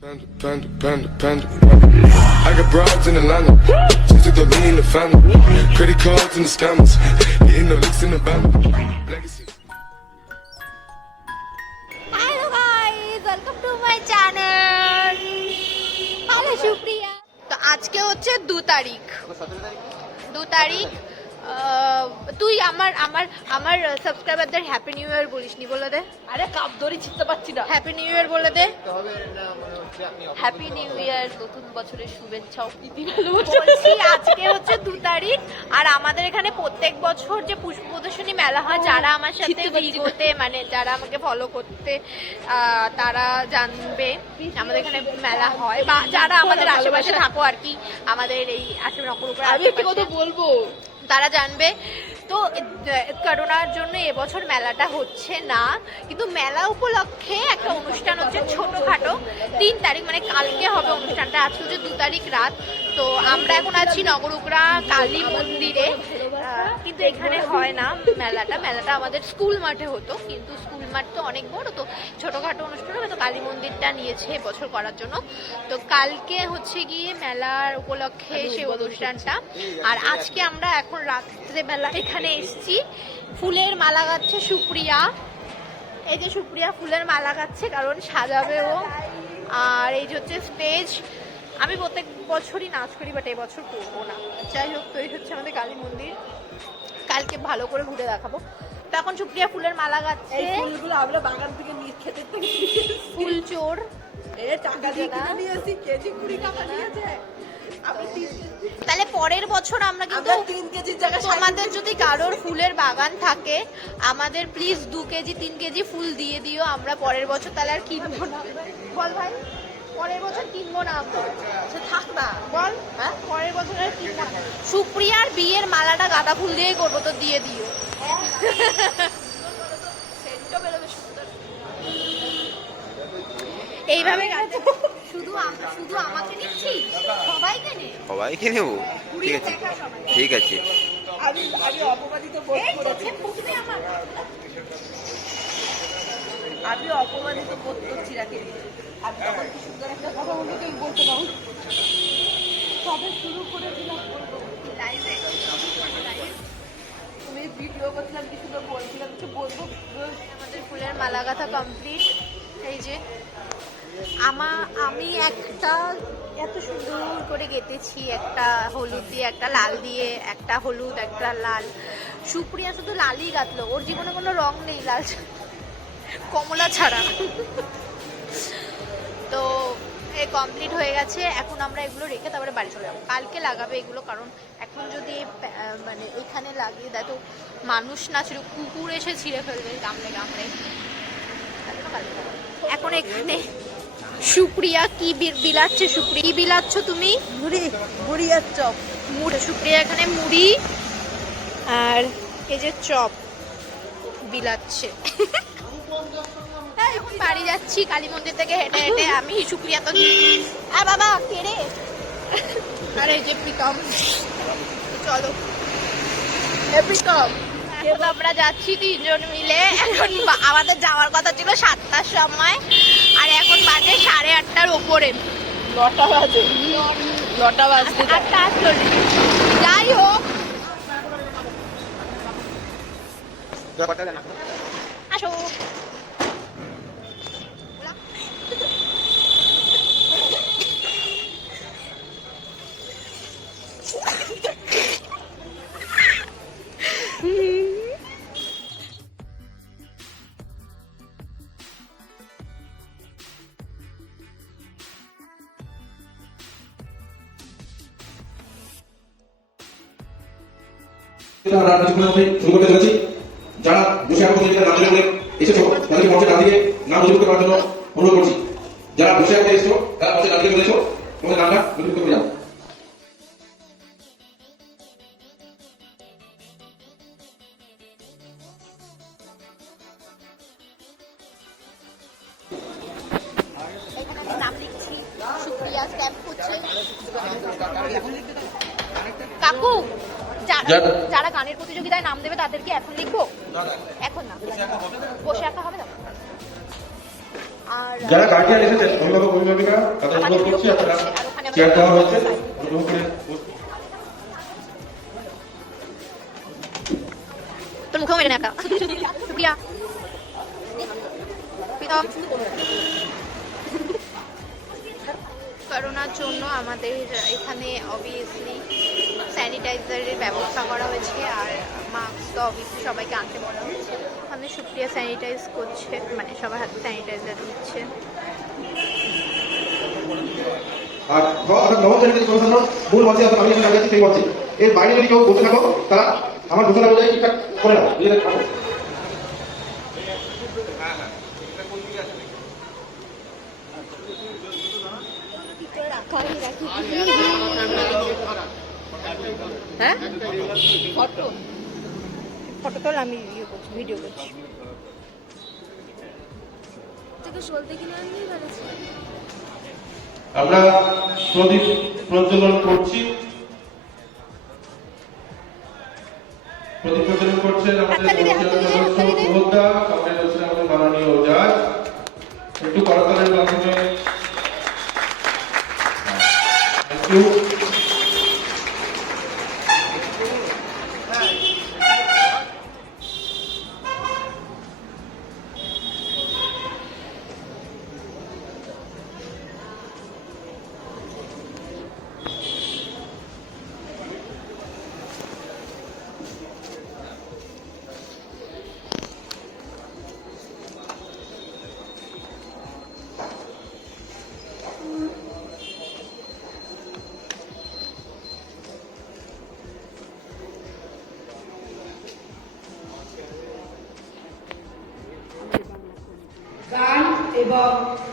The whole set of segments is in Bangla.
Panda. I got broads in Atlanta, just to throw me in the family. Credit cards and the scammers, getting no licks in the band. Legacy. Hello guys, welcome to my channel. Hello Supriya. তো আজকে হচ্ছে 2 তারিখ। তুই আমার সাবস্ক্রাইবারদের হ্যাপি নিউ ইয়ার বলিসনি, বলে দে। আরে কাপ ধরে চিনতে পারছি না। হ্যাপি নিউ ইয়ার বলে দে। হ্যাপি নিউ ইয়ার, নতুন বছরের শুভেচ্ছা ও প্রীতি বলছি আজকে হচ্ছে 2 তারিখ আর আমাদের এখানে প্রত্যেক বছর যে পুষ্প প্রদর্শনী মেলা হয়, যারা আমার সাথে ভিডিওতে মানে যারা আমাকে ফলো করতে তারা জানবে আমাদের এখানে মেলা হয়, বা যারা আমাদের আশেপাশে থাকো আর কি, আমাদের এই আশেপাশে আমি একটা কথা বলবো, তারা জানবে। তো করোনার জন্য এবছর মেলাটা হচ্ছে না, কিন্তু মেলা উপলক্ষে একটা অনুষ্ঠান হচ্ছে ছোটখাটো 3 তারিখ মানে কালকে হবে অনুষ্ঠানটা। আজকে হচ্ছে 2 তারিখ রাত। তো আমরা এখন আছি নগরুকরা কালী মন্দিরে, কিন্তু এখানে হয় না মেলাটা আমাদের স্কুল মাঠে হতো, কিন্তু স্কুল মাঠ তো অনেক বড়, তো ছোটখাটো অনুষ্ঠান হবে। তো কালী মন্দিরটা নিয়েছে এবছর করার জন্য। তো কালকে হচ্ছে গিয়ে মেলার উপলক্ষে সেই অনুষ্ঠানটা। আর আজকে আমরা এখন রাত্রে মেলা এখানে এসেছি। ফুলের মালা গাচ্ছে সুপ্রিয়া, এই যে সুপ্রিয়া ফুলের মালা গাচ্ছে কারণ সাজাবে ও। আর এই যে হচ্ছে স্টেজ। আমি প্রত্যেক বছরই নাচ করি, বাট এবছর করবো না। যাই হোক, তো এই হচ্ছে আমাদের কালী মন্দির, কালকে ভালো করে ঘুরে দেখাবো। তো এখন সুপ্রিয়া ফুলের মালা গাচ্ছে। এই ফুলগুলো আমরা বাগান থেকে নিয়ে খেতে থেকে ফুল চোর টাকা দিয়ে কিনে নিয়ে এসেছি, কেজি 20 টাকা নিয়েছে। তাহলে পরের বছর আমরা কিন্তু 3 কেজির জায়গায় তোমাদের যদি কারোর ফুলের বাগান থাকে আমাদের প্লিজ 2 কেজি 3 কেজি ফুল দিয়ে দিও। আমরা পরের বছর তাহলে আর কিনবো না। বল ভাই, পরের বছর কিনবো না আমরা। থাক না, বল হ্যাঁ, পরের বছর আর কিনবো না। সুপ্রিয়ার বিয়ের মালাটা গাঁদা ফুল দিয়েই করবো, তো দিয়ে দিও। সেন্টও বেরোবে সুন্দর। এইভাবে শুধু আমাকে নিচ্ছি, সবাইকে নেব। ঠিক আছে। আমি অপমানিত বোধ করেছি। আমি অপমানিত বোধ করছি রাখি। আমি তখন কি সুন্দর একটা কথা বলতে কেউ বলতে পারো, তবে শুরু করেছিলাম লাইভে। তুমি ভিডিও করছিলাম, কি সুন্দর বলছিলাম, কিছু বলবো। আমাদের ফুলের মালা গাঁথা কমপ্লিট। এই যে আমি একটা এত সুন্দর করে গেঁথেছি, একটা হলুদ দিয়ে, একটা লাল দিয়ে, একটা হলুদ একটা লাল। সুপ্রিয়া শুধু লালই গাঁথলো, ওর জীবনে কোনো রং নেই লাল কমলা ছাড়া। তো এই কমপ্লিট হয়ে গেছে। এখন আমরা এগুলো রেখে তারপরে বাড়ি চলে যাবো। কালকে লাগাবে এগুলো, কারণ এখন যদি মানে এখানে লাগিয়ে দেয় তো মানুষ না ছিল, কুকুর এসে ছিঁড়ে ফেলবে গামলে। এখন এখানে সুপ্রিয়া কি বিলাচ্ছে? সুপ্রিয়া কি বিলাচ্ছ তুমি? মুড়ি আর চপ। সুপ্রিয়া এখানে মুড়ি আর এই যে চপ বিলাচ্ছে। এখন বাড়ি যাচ্ছি কালী মন্দির থেকে হেঁটে হেঁটে। আমি সুপ্রিয়া তো বাবা কেড়ে। আর এই যে প্রীতম, চলো প্রীতম। এখন আমরা যাচ্ছি 3 জন মিলে। এখন আমাদের যাওয়ার কথা ছিল 7টার সময়, আর এখন বাজে 8:30টার ওপরে। 9টা বাজে, 9টা বাজতে 8:48। যাই হোক, আসো। শুরু করতে চলেছি। যারা বসে এখন নাম বলে এসেছো তাদেরকে মঞ্চে দাঁড়িয়ে নাম নথিভুক্ত করার জন্য অনুরোধ করছি। যারা বসে এখন এসেছো তারা মঞ্চে দাঁড়িয়ে বলেছো তোমাদের নামটা নথিভুক্ত করে যাও। এখানে আমি নাম লিখছি, সুপ্রিয়া স্ট্যাম্প করছে। কাকু, যারা গানের প্রতিযোগিতায় নাম দেবে তাদেরকে এখন লিখবো? এখন না, বসে একা হবে না। আর যারা গার্জিয়ান এসেছেন অভিভাবক অভিভাবিকা তাদের অনুরোধ করছি আপনারা চেয়ার দেওয়া হয়েছে অনুগ্রহ করে বসুন। তোর মুখেও মেরে একা শুক্রিয়া প্রীতম। করোনার জন্য আমাদের এখানে অবভিয়াসলি স্যানিটাইজারের ব্যবস্থা করা হয়েছে আর মাস্ক তো অবভিয়াসলি সবাইকে আনতে বলা হয়েছে। ওখানে সুপ্রিয়া স্যানিটাইজ করছে, মানে সবার হাতে স্যানিটাইজার দিচ্ছে। আর নবম শ্রেণীতে প্রশাসন মূল মঞ্চে আমি এখানে দাঁড়িয়ে আছি সেই মঞ্চে এর বাইরে যদি কেউ বসে থাকো তারা আমার ঘোষণা অনুযায়ী ঠিকঠাক করে নাও নিজেদের থাকো। হ্যাঁ ফটো ফটো তোল, আমি ভিডিও করছি। আমরা প্রদীপ প্রজ্বলন করছি। প্রদীপ প্রজ্বলন করছেন আমাদের সদস্য সঙ্গে রয়েছেন আমাদের মাননীয় জাজ। একটু করতালের মাধ্যমে থ্যাংক ইউ। গান এবং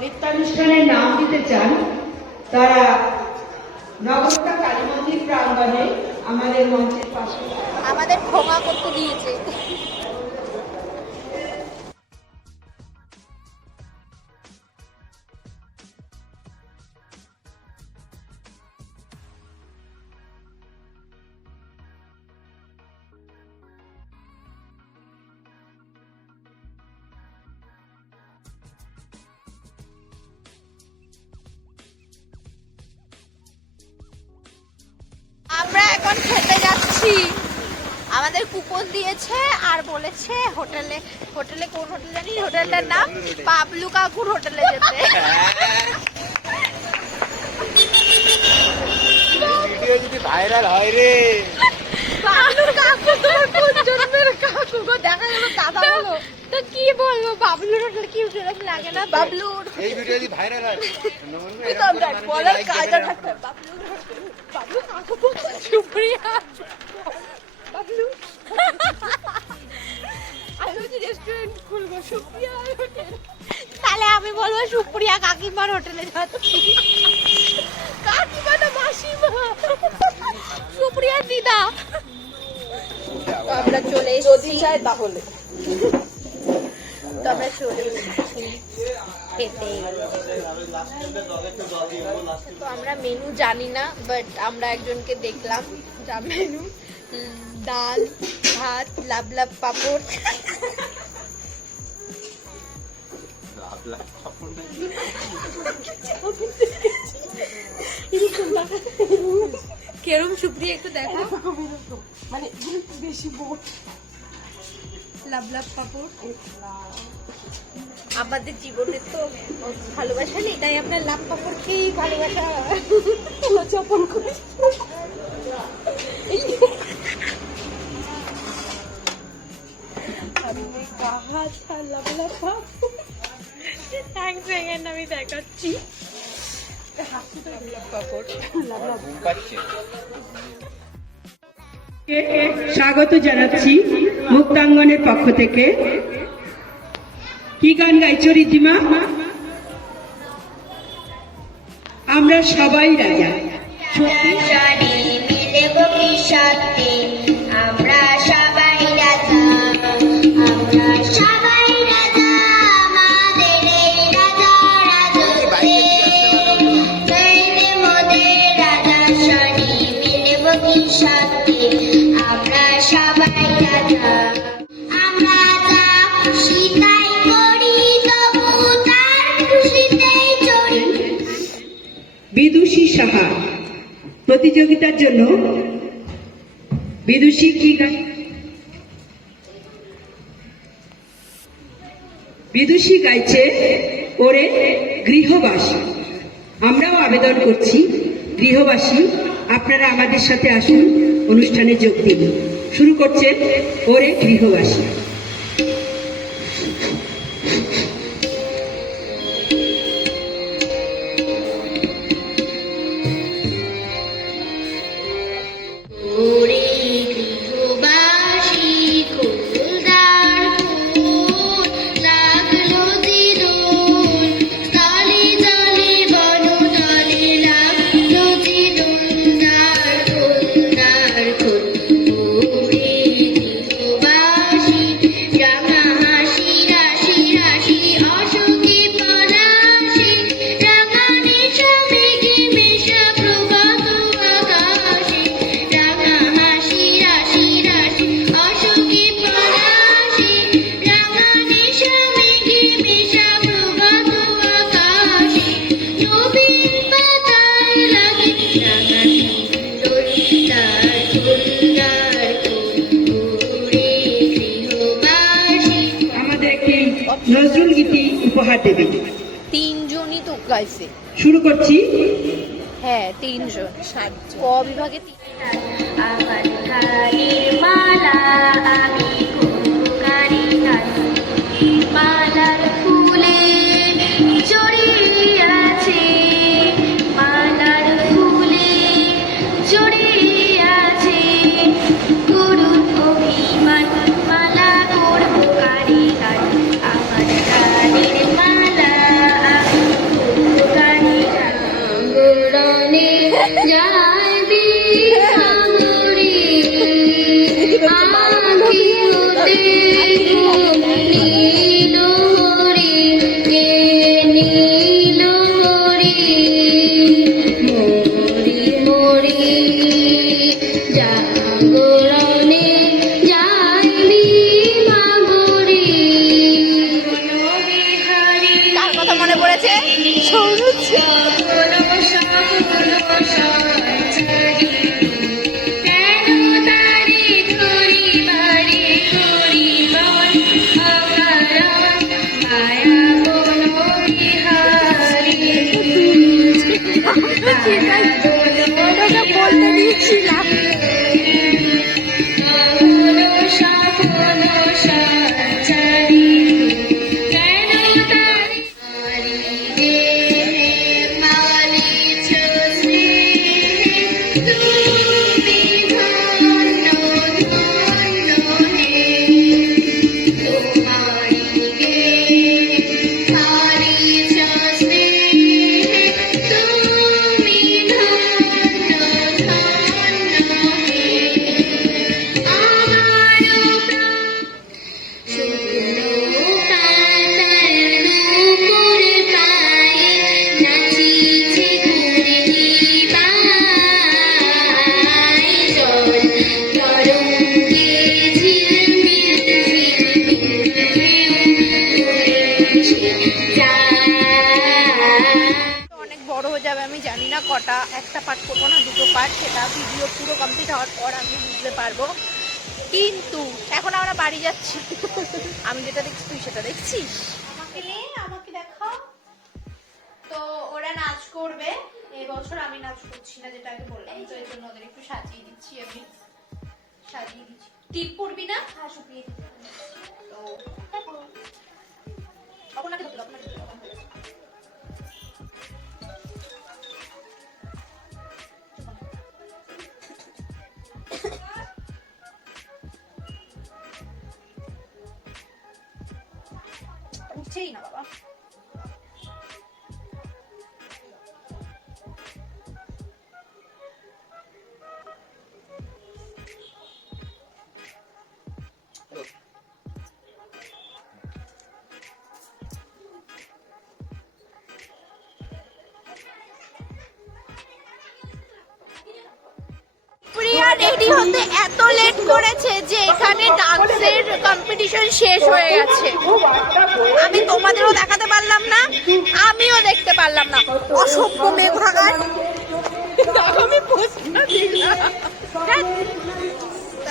নৃত্যানুষ্ঠানের নাম দিতে চান তারা নগরটা কালী মন্দির প্রাঙ্গণে আমাদের মঞ্চের পাশে আমাদের ক্ষমা করতে দিয়েছে। আমরা এখন খেতে যাচ্ছি, আমাদের কুপন দিয়েছে আর বলেছে হোটেলে কোন হোটেল জানি, হোটেলটার নাম পাবলু কাকুর হোটেলে যেতে। ভিডিও যদি ভাইরাল হয় রে, বাবলু কাকু তোমার কোন জন্মের কাকু গো, দেখা গেল দাদা হলো তো কি বলবো, বাবলুর হোটেল কি উঠে লাগে না, বাবলুর এই ভিডিও যদি ভাইরাল হয় বলার কায়দা থাকতে হবে। বাবলু কাকু সুপ্রিয়া বাবলু আমি রেস্টুরেন্ট খুলবো সুপ্রিয়া হোটেল, তাহলে আমি বলবো সুপ্রিয়া কাকিমার হোটেলে যাচ্ছি। কাকিমা না মাসিমা, সুপ্রিয়া দিদা। তো আমরা চলে এসেছি, তাহলে তো আমরা চলে এসেছি খেতে। তো আমরা মেনু জানি না, বাট আমরা একজনকে দেখলাম যা মেনু, ডাল ভাত লাবলাব পাপড়। কেরম সুপ্রিয়া একটু দেখা, মানে বেশি বোট লাবলাব পাপড়। আমাদের জীবনে তো ভালোবাসা নেই, তাই আমরা লাভ পাপড় খেয়েই ভালোবাসা উদযাপন করি। আমি দেখাচ্ছি স্বাগত জানাচ্ছি মুক্তাঙ্গনের পক্ষ থেকে। কি গান গাইছো রিদ্ধিমা? আমরা সবাই রাজা। আমরা সবাই রাজা, আমরা সবাই রাজা, আমাদের এই রাজা রাজত্বে চলবে মোদের রাজা শনি, মিলব কি সত্যি আমরা সবাই রাজা। আমরা যা খুশি তাই করি, তবু তার বিদুষী সাহা। প্রতিযোগিতার জন্য বিদুষী কি গান বিদুষী গাইছে ওরে গৃহবাসী। আমরাও আবেদন করছি গৃহবাসী আপনারা আমাদের সাথে আসুন, অনুষ্ঠানে যোগ দিন। শুরু করছে ওরে গৃহবাসী। ওরে গৃহবাসী খোলদার খোল, লাগলো দিদুন তলে তলে বনতলে, লাগলো দিদুনদার খোলদার খোল। ওরে গৃহবাসী রাঙা হাসি রাশি রাশি অশোকে পলাশি, রাঙা নেশা মেঘে মেশা প্রভাত আকাশে, রাঙা হাসি রাশি রাশি অশোকে পলাশি, রাঙা নেশা মেঘে মেশা প্রভাত আকাশে, নবীন পাতায় লাগে রাঙা সিন্দুর তার ফুলদার ফুল। ওরে গৃহবাসী আমাদের একটি নজরুল গীতি উপহার দেবেন। তিনজনই তো গাইছে। শুরু করছি। হ্যাঁ, তিনজন, ক বিভাগে আমার গানের মালা আমি গানে গাই, মালার ফুলে জড়িয়ে আছে, মালার ফুলে জড়িয়ে আছে, করুণ অভিমান মালা করব গানে গান। আমার গানের মালা আমি গানে গান। গরনে যায় বিহামরি, আখিতে নীল হরি, কে নীল হরি, মরি মরি জাগরণে যায় বিহামরি। বিহারি কার কথা মনে পড়েছে? সৌরভ। কেন তারে করিবারে করিবার অকারণ, মায়া বন বিহারি। বলতে দিয়েছিলাম। অনেক বড় হয়ে যাবে, আমি জানি না কটা, একটা পার্ট করবো না দুটো পার্ট, সেটা ভিডিও পুরো কমপ্লিট হওয়ার পর আমি বুঝতে পারবো। কিন্তু এখন আমরা বাড়ি যাচ্ছি। আমি যেটা দেখছি তুই সেটা দেখছিস। আমাকে নে, আমাকে দেখা। তো ওরা নাচ করবে এবছর, আমি নাচ করছি না যেটা আগে বললাম, তো এই জন্য ওদের একটু সাজিয়ে দিচ্ছি। আমি সাজিয়ে দিচ্ছি। টিপ পরবি না? হ্যাঁ, শুকিয়ে দিচ্ছি। তো আপনাকে ধরতে আপনাকে উঠছেই না বাবা। প্রিয়া রেডি হতে এত লেট করেছে যে এখানে ডান্সের কম্পিটিশন শেষ হয়ে গেছে। আমি তোমাদেরও দেখাতে পারলাম না, আমিও দেখতে পারলাম না। অসভ্য মেয়ে ভাগার। আমি পোস্টটা দিলাম।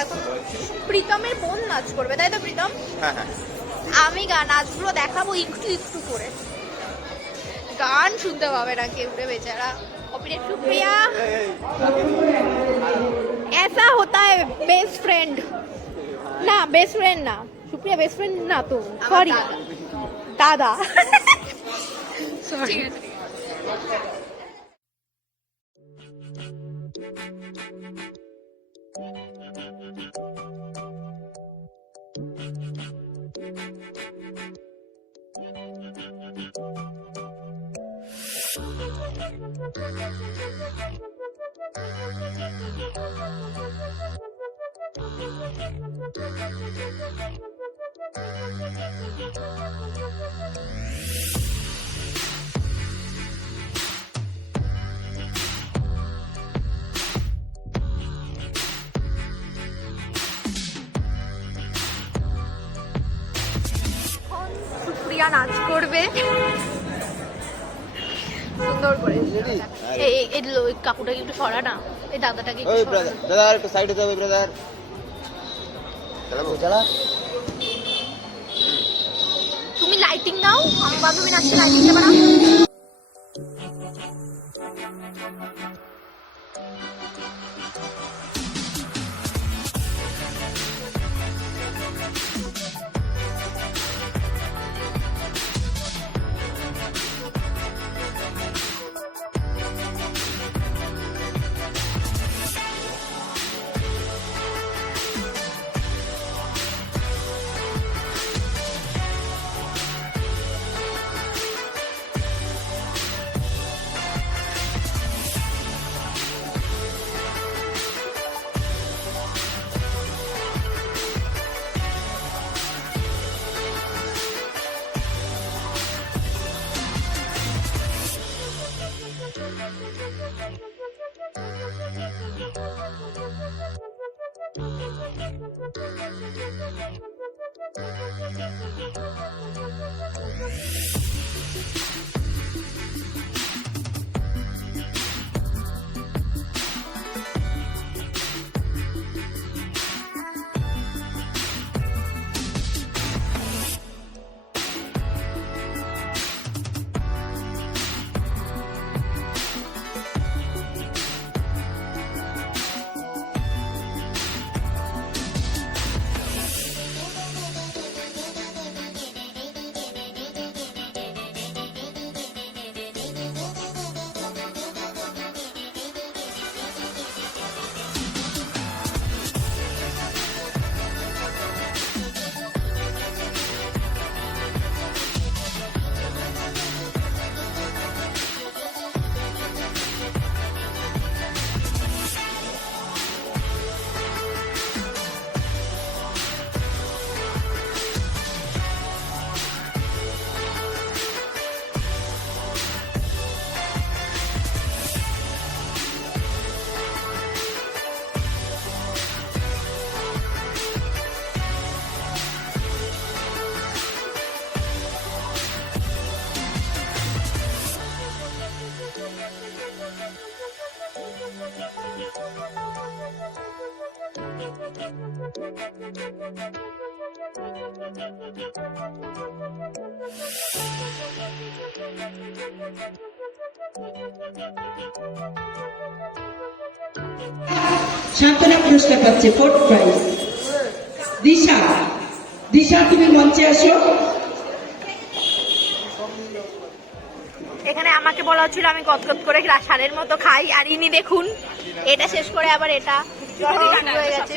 এখন প্রীতমের বোন নাচ করবে, তাই তো প্রীতম? আমি নাচগুলো দেখাবো একটু একটু করে, গান শুনতে পাবে না কেউ রে বেচারা। कॉपीराइट शुक्रिया। ऐसा होता है बेस्ट फ्रेंड ना, बेस्ट फ्रेंड ना, शुक्रिया बेस्ट फ्रेंड ना, तो सॉरी दादा सॉरी। সুপ্রিয়া নাচ করবে সুন্দর করে। এই কাকুটাকে একটু সরা না, এই দাদাটাকে একটু সরা। ব্রাদার একটু সাইডে যাবে ব্রাদার। চলা তুমি লাইটিং দাও, আমার বান্ধবী নাচতে লাইটিং দেবে না। সান্ত্বনা পুরস্কার পাচ্ছে 4th প্রাইজ দিশা। দিশা তুমি মঞ্চে আসো। এখানে আমাকে বলা হচ্ছিল আমি কতকত করে সারের মতো খাই, আর ইনি দেখুন এটা শেষ করে আবার এটা হয়ে গেছে।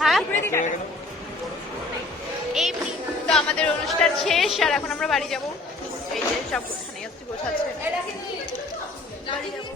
হ্যাঁ এই তো আমাদের অনুষ্ঠান শেষ, আর এখন আমরা বাড়ি যাবো। এই যে সব গোছাচ্ছে বাড়ি যাবো।